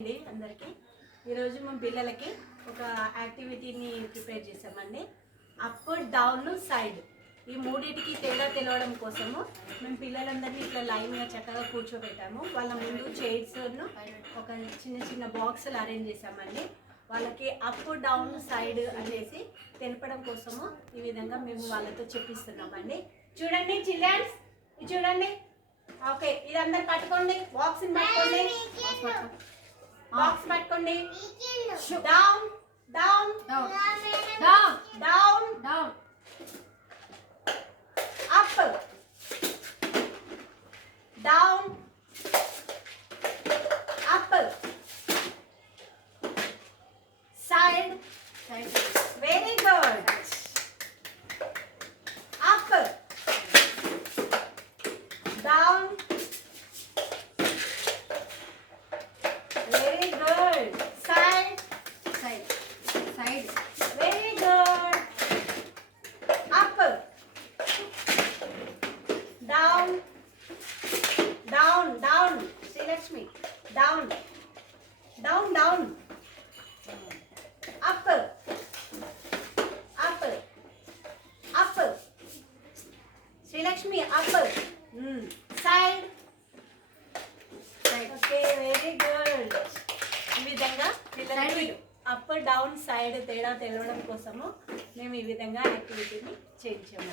అందరికీ ఈరోజు మేము పిల్లలకి ఒక యాక్టివిటీని ప్రిపేర్ చేసామండి. అప్ డౌన్ సైడ్ ఈ మూడింటికి తేడా తెలవడం కోసము మేము పిల్లలందరినీ ఇట్లా లైన్గా చక్కగా కూర్చోబెట్టాము. వాళ్ళ ముందు చైర్స్ను ఒక చిన్న చిన్న బాక్సులు అరేంజ్ చేసామండి. వాళ్ళకి అప్ డౌన్ సైడ్ అనేసి తెలపడం కోసము ఈ విధంగా మేము వాళ్ళతో చెప్పిస్తున్నామండి. చూడండి చిల్డ్రన్స్, ఇది చూడండి. ఓకే, ఇది అందరు పట్టుకోండి, బాక్స్ని పట్టుకోండి, బాక్స్ పట్టుకోండి. Down down down down down, up down up, side side. Very good. Up down. Very good. Side, side, side. Very good. Up, down, down, down. See Lakshmi. Down, down, down. Up, up, up. See Lakshmi. Up. Side. Okay, very good. ఈ విధంగా పిల్లలకి up down side తేడా తెలవడం కోసము మేము ఈ విధంగా యాక్టివిటీని చేయించాము.